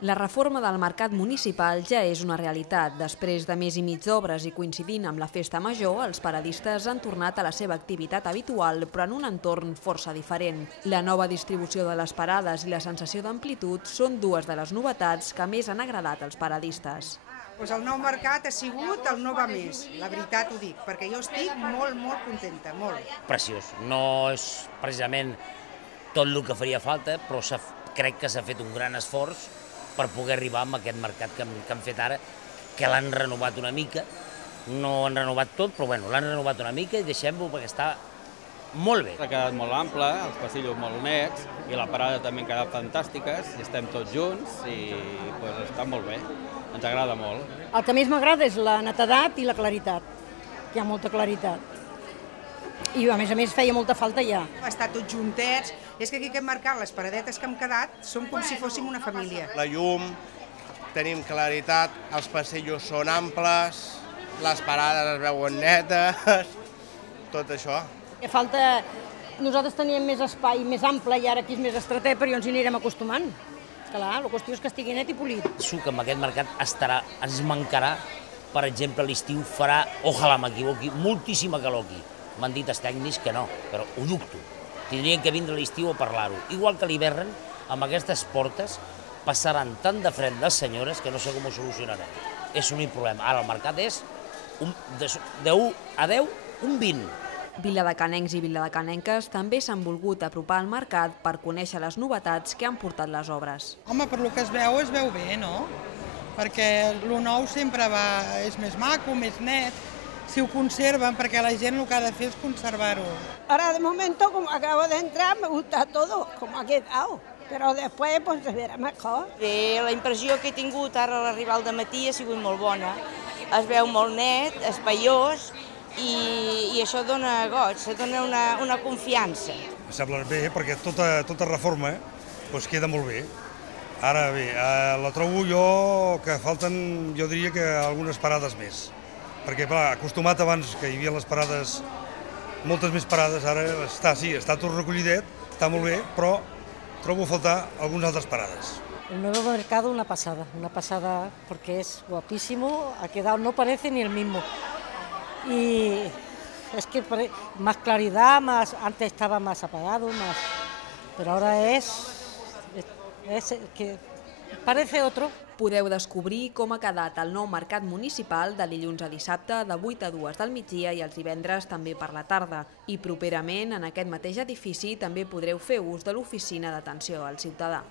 La reforma del mercat municipal ja és una realitat. Després de mes i mig d'obres i coincidint amb la festa major, els paradistes han tornat a la seva activitat habitual, però en un entorn força diferent. La nova distribució de les parades i la sensació d'amplitud són dues de les novetats que més han agradat als paradistes. El nou mercat ha sigut el no va més, la veritat ho dic, perquè jo estic molt contenta, molt. Preciós, no és precisament tot el que faria falta, però crec que s'ha fet un gran esforç per poder arribar a aquest mercat que han fet ara, que l'han renovat una mica, no han renovat tot, però bueno, l'han renovat una mica i deixem-ho perquè està molt bé. Ha quedat molt ample, els passillos molt nets i la parada també han quedat fantàstiques, i estem tots junts i està molt bé, ens agrada molt. El que més m'agrada és la netedat i la claritat, hi ha molta claritat. I a més feia molta falta ja. Estar tots juntets, és que aquí aquest mercat, les paradetes que hem quedat, som com si fóssim una família. La llum, tenim claritat, els passillos són amples, les parades es veuen netes, tot això. Nosaltres teníem més espai, més ample, i ara aquí és més estretet, però ja ens hi anirem acostumant. Clar, la qüestió és que estigui net i polit. Penso que amb aquest mercat ens mancarà, per exemple, l'estiu farà, ojalà m'equivoqui, moltíssima calor aquí. M'han dit els tècnics que no, però ho dubto. Tindrien que vindre a l'estiu a parlar-ho. Igual que l'hivern, amb aquestes portes, passaran tant de fred les senyores que no sé com ho solucionaran. És un problema. Ara el mercat és de 1 a 10, un 20. Viladecanencs i viladecanenques també s'han volgut apropar al mercat per conèixer les novetats que han portat les obres. Home, per lo que es veu bé, no? Perquè el nou sempre és més maco, més net, si ho conserven, perquè la gent el que ha de fer és conservar-ho. Ahora de momento, como acabo de entrar, me gusta todo, como ha quedado. Però després pues, se verà mejor. Bé, la impressió que he tingut ara a l'arribar al dematí ha sigut molt bona. Es veu molt net, espaiós, i això dona goig, dona una confiança. Em sembla bé perquè tota reforma queda molt bé. Ara bé, la trobo jo que falten, jo diria que algunes parades més. Perquè, clar, acostumat abans que hi havia les parades, moltes més parades, ara està tot recollidet, està molt bé, però trobo a faltar algunes altres parades. El nuevo mercado una pasada porque es guapísimo, ha quedado, no parece ni el mismo. Y es que más claridad, antes estaba más apagado, pero ahora es que parece otro. Podeu descobrir com ha quedat el nou mercat municipal de dilluns a dissabte de 8 a 2 del migdia i els divendres també per la tarda. I properament en aquest mateix edifici també podreu fer ús de l'oficina d'atenció al ciutadà.